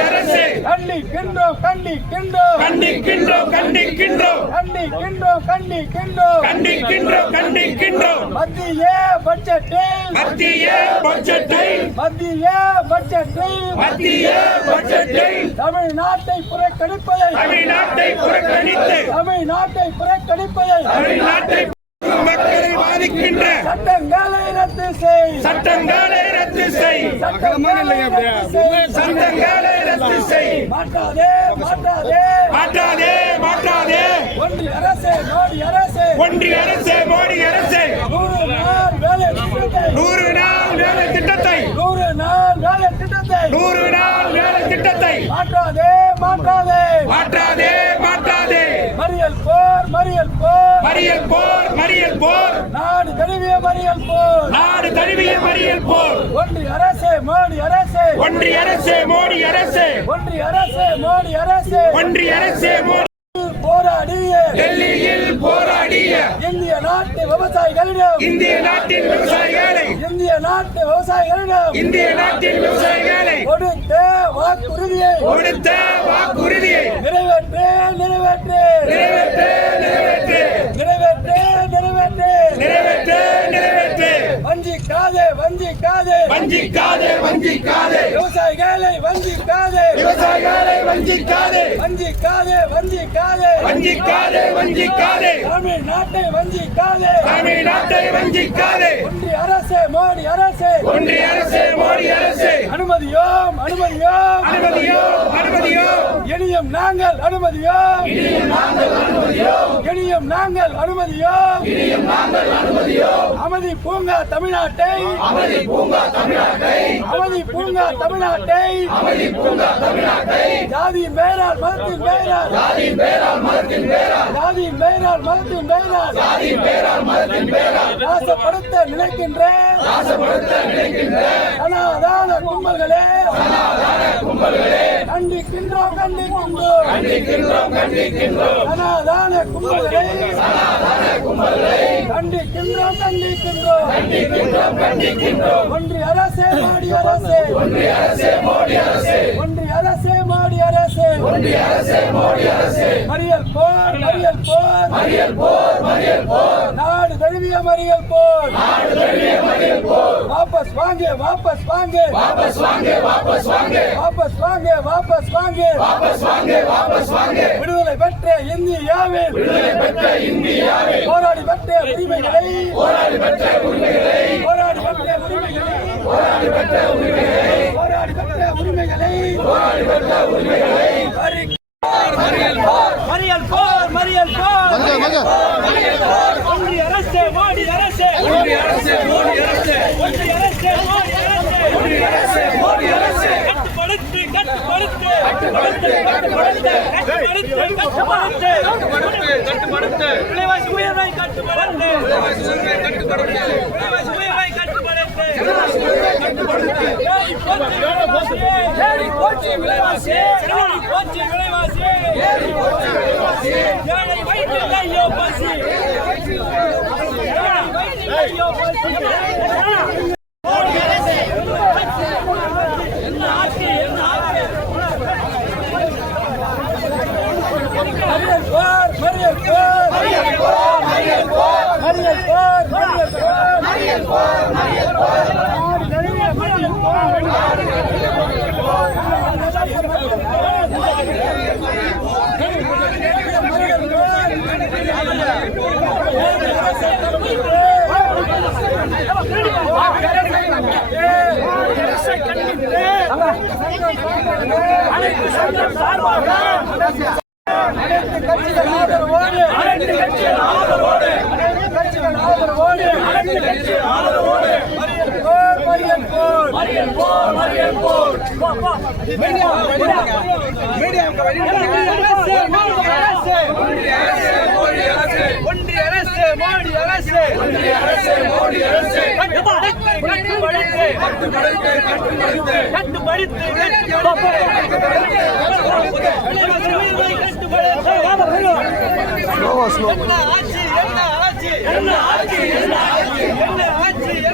அரசே. கண்டிக்கின்றோம் கண்டிக்கின்றோம். கண்டிக்கின்றோம் கண்டிக்கின்றோம். கண்டிக்கின்றோம் கண்டிக்கின்றோம். கண்டிக்கின்றோம் கண்டிக்கின்றோம். மத்திய பட்ஜெட்டில். மத்திய பட்ஜெட்டை மத்திய பட்ஜெட்டில். மத்திய தமிழ்நாட்டை புறக்கணிப்பதை. தமிழ்நாட்டை புறக்கணித்து. தமிழ்நாட்டை புறக்கணிப்பதை. தமிழ்நாட்டை மக்களை பாதிக்கின்ற. சட்டங்களை ரத்து செய். சட்டங்களை ரத்து செய். சட்டங்களை ரத்து செய். மாற்றாதே மாற்றாதே. மாற்றாதே மாற்றாதே. ஒன்றிய அரசே மோடி அரசே. ஒன்றிய அரசே மோடி அரசே. நூறு நாள் வேலை திட்டத்தை. நூறு நாள் வேலை திட்டத்தை. நூறு நாள் வேலை திட்டத்தை. நூறு நாள் வேலை திட்டத்தை. மாற்றாதே மாற்றாதே. மாற்றாதே மாற்றாதே. மறியல் போர் மறியல் போர். மறியல் போர் மறியல் போர். நாடு தழுவிய மறியல் போர். நாடு தழுவிய மறியல் போர். ஒன்றிய அரசே மோடி அரசே. ஒன்றிய அரசே மோடி அரசே. ஒன்றிய அரசே மோடி அரசே. ஒன்றிய அரசே மோடி. போராடிய. டெல்லியில் போராடிய. இந்திய நாட்டு விவசாயிகளிடம். இந்திய நாட்டின் விவசாயிகளை. இந்திய நாட்டு விவசாயிகளிடம். இந்திய நாட்டின் விவசாயிகளை. கொடுத்த வாக்குறுதியை. கொடுத்த வாக்குறுதியை. கூடாது வஞ்சிக்காதே வஞ்சிக்காதே. விவசாயிகளை வஞ்சிக்காதே. விவசாயிகளை வஞ்சிக்காதே. வஞ்சிக்காதே வஞ்சிக்காதே. வஞ்சிக்காதே வஞ்சிக்காதே. தமிழ்நாட்டை வஞ்சிக்காதே. தமிழ்நாட்டை வஞ்சிக்காதே. ஒன்றிய அரசே மோடி அரசே. ஒன்றிய அரசே மோடி அரசே. அனுமதியோம் அனுமதியோம். அனுமதியோ அனுமதியோ இனியும் நாங்கள் அனுமதியோம். இனியும் நாங்கள் அனுமதியோம். அமைதி பூங்கா தமிழ்நாட்டை. அமைதி பூங்கா அமைதி பூங்கா தமிழ்நாட்டை அமைதி பூங்கா தமிழ்நாட்டை ஜாதியின் பெயரால் மதத்தின் பெயரால் ஜாதியின் பெயரால் மதத்தின் பெயரால் ஜாதியின் பெயரால் மதத்தின் பெயரால் ஜாதியின் பெயரால் மதத்தின் பெயரால் நாசப்படுத்த நினைக்கின்ற நாசப்படுத்த நினைக்கின்ற சனாதான கும்பல்களே சனாதான கும்பல்களே கண்டிக்கின்றோம் கண்டிக்கின்றோம். கண்டிக்கின்றோம் கண்டிக்கின்றோம். சனாதான கும்பல்களே சனாதான கும்பல்களே கண்டிக்கின்றோம் கண்டிக்கின்றோம். கண்டிக்கின்றோம் கண்டிக்கின்றோம். ஒன்றிய அரசே மோடி அரசே. ஒன்றிய அரசே மோடி அரசே. ஒன்றிய அரசே மோடி அரசே. ஒன்றிய அரசே மோடி அரசே. மறியல் போர் மறியல் போர். மறியல் போர் மறியல் போர். நாடு தழுவிய மறியல் போர். நாடு தழுவிய மறியல் போர். வாபஸ் வாங்க வாபஸ் வாங்க. வாபஸ் வாங்க வாபஸ் வாங்க. வாபஸ் வாங்க வாபஸ் வாங்க. வாபஸ் வாங்க வாபஸ் வாங்க. விடுதலை பெற்ற இந்தியாவில் விடுதலை பெற்ற இந்தியாவில் போராடி பெற்ற உரிமைகளை. போராடி பெற்ற உரிமைகளை. போராடி பெற்ற உரிமைகளை போராடி பெற்ற உரிமைகளை போராடி பெற்ற உரிமைகளை போராடி பெற்ற உரிமைகளை மறியல் போர் மறியல் போர் மறியல் போர் ஒன்றிய அரசு மோடி அரசு ஒன்றிய அரசு மோடி அரசு ஒன்றிய அரசு மோடி அரசு ஒன்றிய அரசு மோடி அரசு கட்டுப்படுத்து கட்டுப்படுத்து கட்டுப்படுத்து கட்டுப்படுத்து கட்டுப்படுத்து கட்டுப்படுத்து கட்டுப்படுத்து விலைவாசி உயர்வை கட்டுப்படுத்து விலைவாசி உயர்வை கட்டுப்படுத்து விலைவாசி உயர்வை கட்டுப்படுத்து Maria, அனைத்து சங்கம் சார்பாக அனைத்து கட்சிகள் ஆதரவோடு அனைத்து கட்சிகள் ஆதரவோடு. ஆதரவோடு அனைத்து கட்சிகள் ஆதரவோடு மறியல் போர் மறியல் போர் மறியல் போர் மறியல் போர் மீடியா மீடியா ஒன்றிய அரசு மோடி அரசு ஒன்றிய அரசு மோடி அரசு கட்டுப்படுத்து கட்டுப்படுத்து கட்டுப்படுத்து கட்டுப்படுத்து என்ன ஆட்சி என்ன ஆட்சி என்ன ஆட்சி என்ன ஆட்சி என்ன ஆட்சி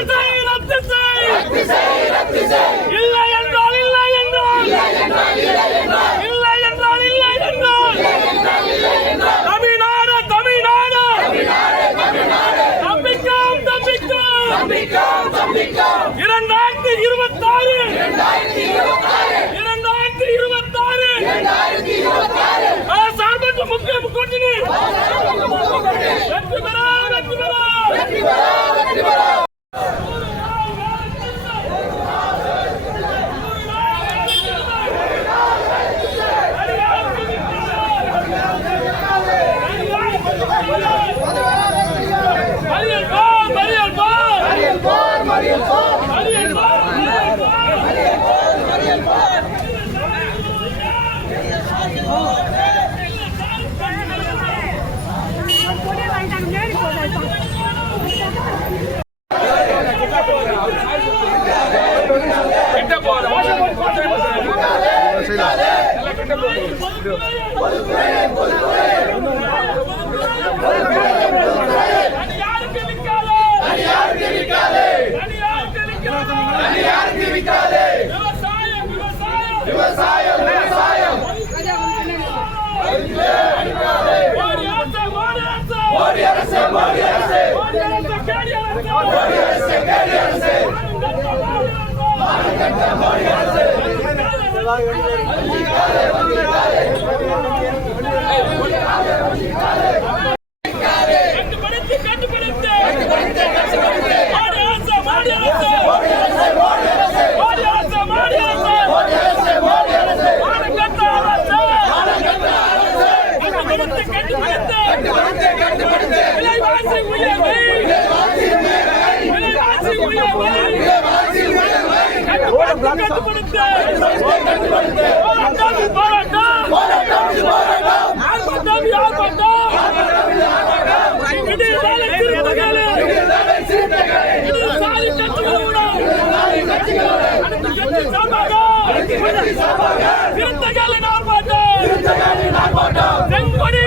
Up to say it, up to. Bye, everybody. சார்பாக இருந்த காலை நான் போட்டோம் இருந்த காலை நான் போட்டோம் செங்கொடி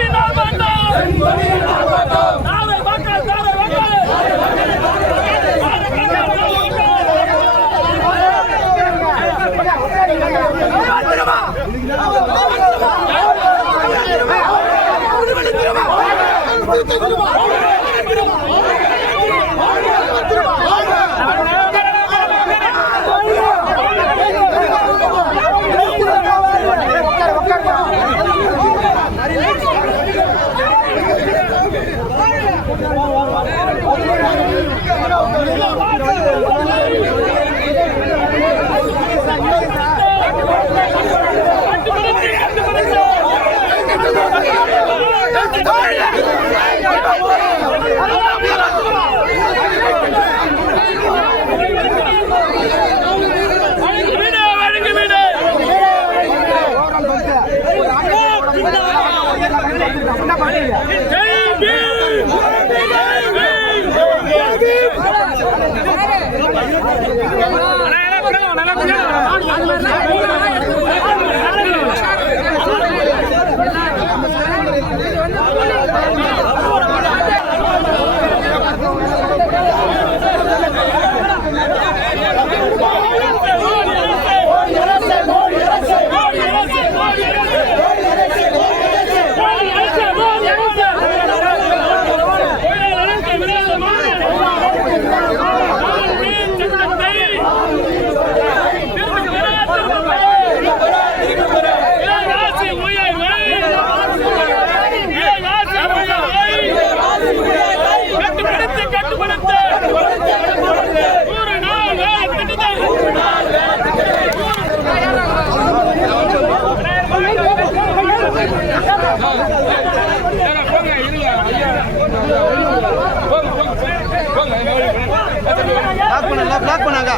லாக் பண்ணாங்க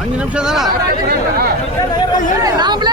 அஞ்சு நிமிஷம் தானே? நாமளே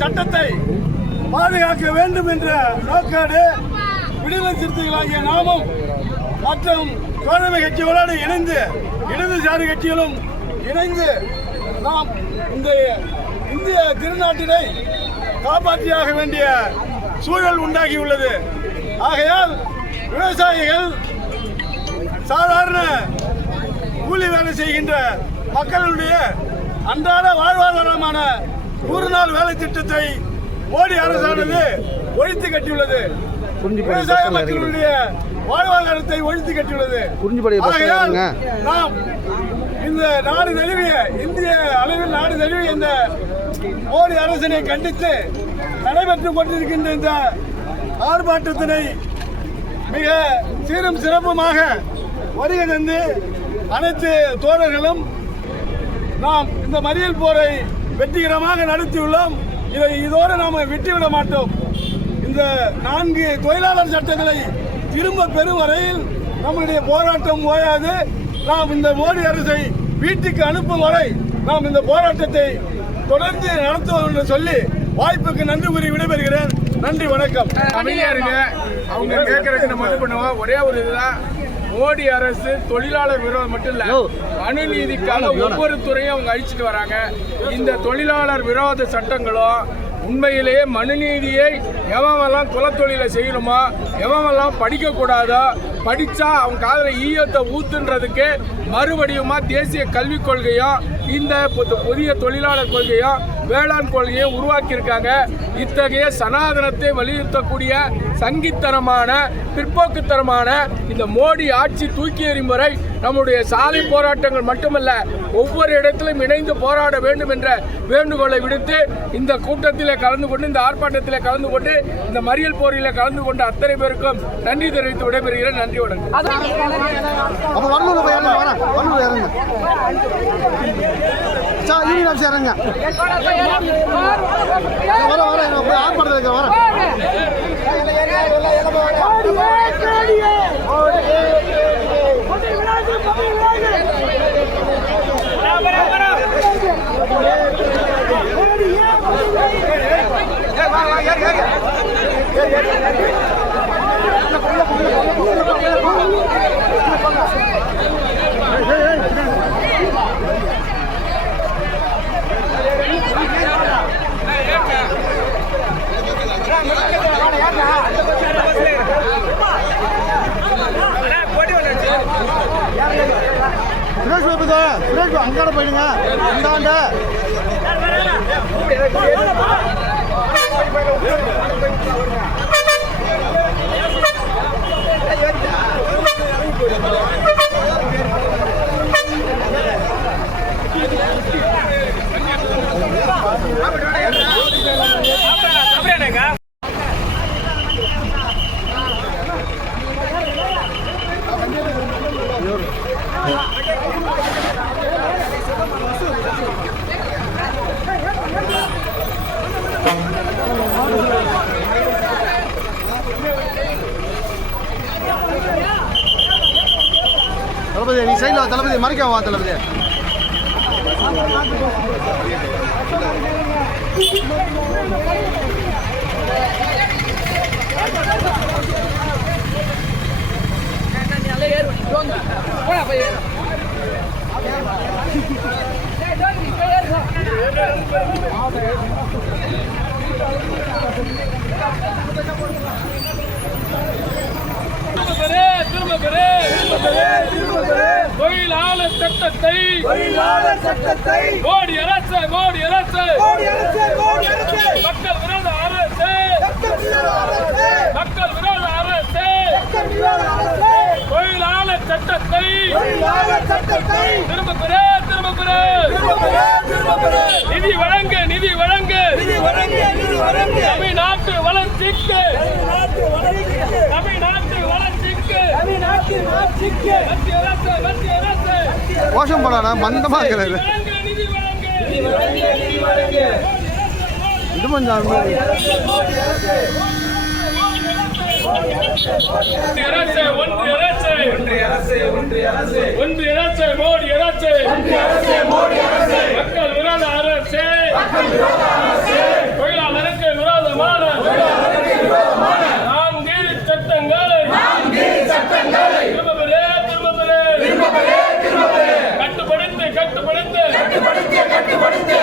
சட்டத்தை பாதுகாக்க வேண்டும் என்ற நோக்கோடு விடுதலை சிறுத்தைகளாகிய நாமும் மற்றும் தோழமை கட்சிகளோடு இணைந்து இடதுசாரி கட்சிகளும் இணைந்து நாம் இந்த இந்திய திருநாட்டினை காப்பாற்றியாக வேண்டிய சூழல் உண்டாகியுள்ளது. ஆகையால் விவசாயிகள் சாதாரண கூலி வேலை செய்கின்ற மக்களுடைய அன்றாட வாழ்வாதாரமான நூறு நாள் வேலை திட்டத்தை மோடி அரசானது ஒழித்து கட்டியுள்ளது விவசாய மக்களுடைய வாழ்வாதாரத்தை ஒழித்து கட்டியுள்ளது. நாம் இந்த நாடு தழுவிய இந்திய அளவில் நாடு தழுவிய இந்த மோடி அரசினை கண்டித்து நடைபெற்றுக் கொண்டிருக்கின்ற இந்த ஆர்ப்பாட்டத்தினை மிக சீரும் சிறப்புமாக வருகை தந்து அனைத்து தோழர்களும் நாம் இந்த மறியல் போரை வெற்றிகரமாக நடத்தியுள்ளோம். இதை இதோடு நாம் விட்டுவிட மாட்டோம். இந்த நான்கு தொழிலாளர் சட்டங்களை திரும்ப பெறும் வரையில் நம்முடைய போராட்டம் ஓயாது. நாம் இந்த மோடி அரசை வீட்டுக்கு அனுப்பும் வரை நாம் இந்த போராட்டத்தை தொடர்ந்து நடத்துவோம் என்று சொல்லி வாய்ப்புக்கு நன்றி கூறி விடைபெறுகிறேன். நன்றி வணக்கம். அமைதியா இருங்க அவங்க கேட்கறதுக்கு நம்ம இது பண்ணுவோம். ஒரே ஒரு இதுதான். மோடி அரசு தொழிலாளர் விரோதம் மட்டும் இல்ல மனு நீதிக்காக ஒவ்வொரு துறையும் அவங்க அழிச்சிட்டு வராங்க. இந்த தொழிலாளர் விரோத சட்டங்களும் உண்மையிலேயே மனுநீதியை எவன்லாம் குலத்தொழிலை செய்யணுமோ எவன்லாம் படிக்கக்கூடாதோ படித்தா அவங்க காதில் ஈயத்தை ஊத்துன்றதுக்கு மறுபடியுமா தேசிய கல்விக் கொள்கையும் இந்த புதிய தொழிலாளர் கொள்கையும் வேளாண் கொள்கையை உருவாக்கியிருக்காங்க. இத்தகைய சனாதனத்தை வலியுறுத்தக்கூடிய சங்கித்தனமான பிற்போக்குத்தனமான இந்த மோடி ஆட்சி தூக்கி எறியும் வரை நம்முடைய சாலை போராட்டங்கள் மட்டுமல்ல ஒவ்வொரு இடத்திலும் இணைந்து போராட வேண்டும் என்ற வேண்டுகோளை விடுத்து இந்த கூட்டத்தில் கலந்து கொண்டு இந்த ஆர்ப்பாட்டத்தில் கலந்து கொண்டு இந்த மறியல் போரில் கலந்து கொண்ட அத்தனை பேருக்கும் நன்றி தெரிவித்து விடைபெறுகிறேன். நன்றி வணக்கம் அப்போ வரலூர் போய் இறங்க வரேன் வரலூர் இறங்க சார் யூனியன் ஆஃபீஸ் இறங்க வர வர நான் போய் ஆர்ப்பாட்டத்தில் வரேன் சுரேஷ் பாபு தான் சுரேஷ் பாபு அங்காட போயிடுங்க. அந்தாண்ட போய் போய் போய் போய் போய் போய் போய் போய் போய் போய் போய் Yeah. தளபதி மறைக்க வா தளபதி. திரும்ப பெரு தொழிலாளர் சட்டத்தை. தொழிலாளர் சட்டத்தை. மோடி அரசு மோடி அரசு. மோடி அரசு மோடி அரசு. மக்கள் விரோத அரசு. சட்டம் இல்லாத அரசு. மக்கள் விரோத அரசு. சட்டம் இல்லாத அரசு. தொழிலாளர் சட்டத்தை. தொழிலாளர் சட்டத்தை. திரும்ப பெரு திரும்ப பெரு திரும்ப பெறு, திரும்ப பெறு. நிதி வழங்கு நிதி வழங்கு. நிதி வழங்கு நிதி வழங்கு. தமிழ்நாட்டு வளர்ச்சிக்கு. நாட்டு வளர்ச்சிக்கு. தமிழ்நாட்டு கோஷம் போடாண்ணா மந்தமாக இருக்கிறது இது. கொஞ்சம் மக்கள் விரோத அரசே தொழிலாளருக்கு விரோதமான கொடுத்து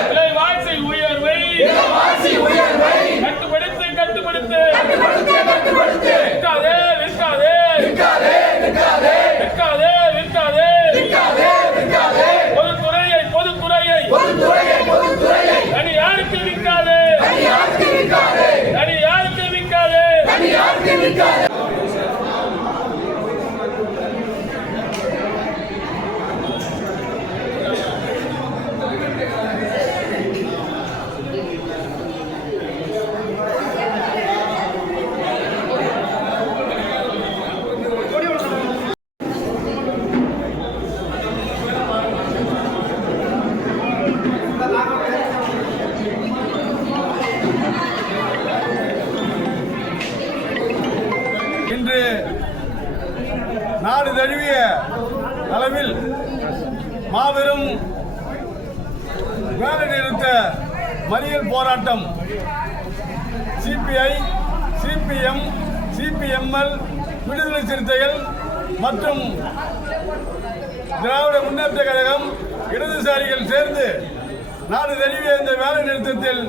நாடு தழுவிய இந்த வேலை நிறுத்தத்தில்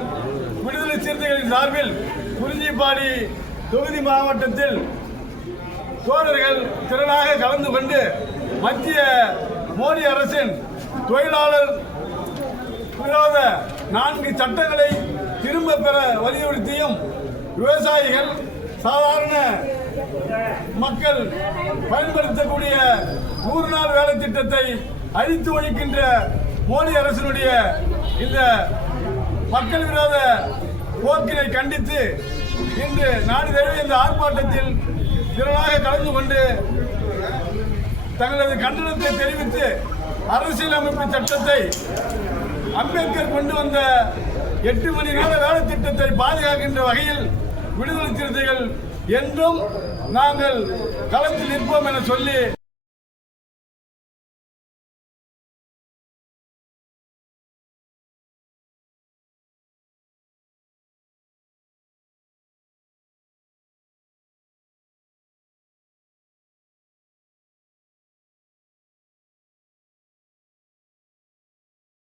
விடுதலை சிறுத்தைகளின் சார்பில் குறிஞ்சிப்பாடி தொகுதி மாவட்டத்தில் தோழர்கள் திரளாக கலந்து கொண்டு மத்திய மோடி அரசின் தொழிலாளர் விரோத நான்கு சட்டங்களை திரும்ப பெற வலியுறுத்தியும் விவசாயிகள் சாதாரண மக்கள் பயன்படுத்தக்கூடிய நூறு நாள் வேலை திட்டத்தை அழித்து ஒழிக்கின்ற மோடி அரசினுடைய இந்த மக்கள் விரோத போக்கினை கண்டித்து இன்று நாடு தழுவிய இந்த ஆர்ப்பாட்டத்தில் திரளாக கலந்து கொண்டு தங்களது கண்டனத்தை தெரிவித்து அரசியலமைப்பு சட்டத்தை அம்பேத்கர் கொண்டு வந்த எட்டு மணி நேர வேலை திட்டத்தை பாதுகாக்கின்ற வகையில் விடுதலை சிறுத்தைகள் என்றும் நாங்கள் களத்தில் நிற்போம் என சொல்லி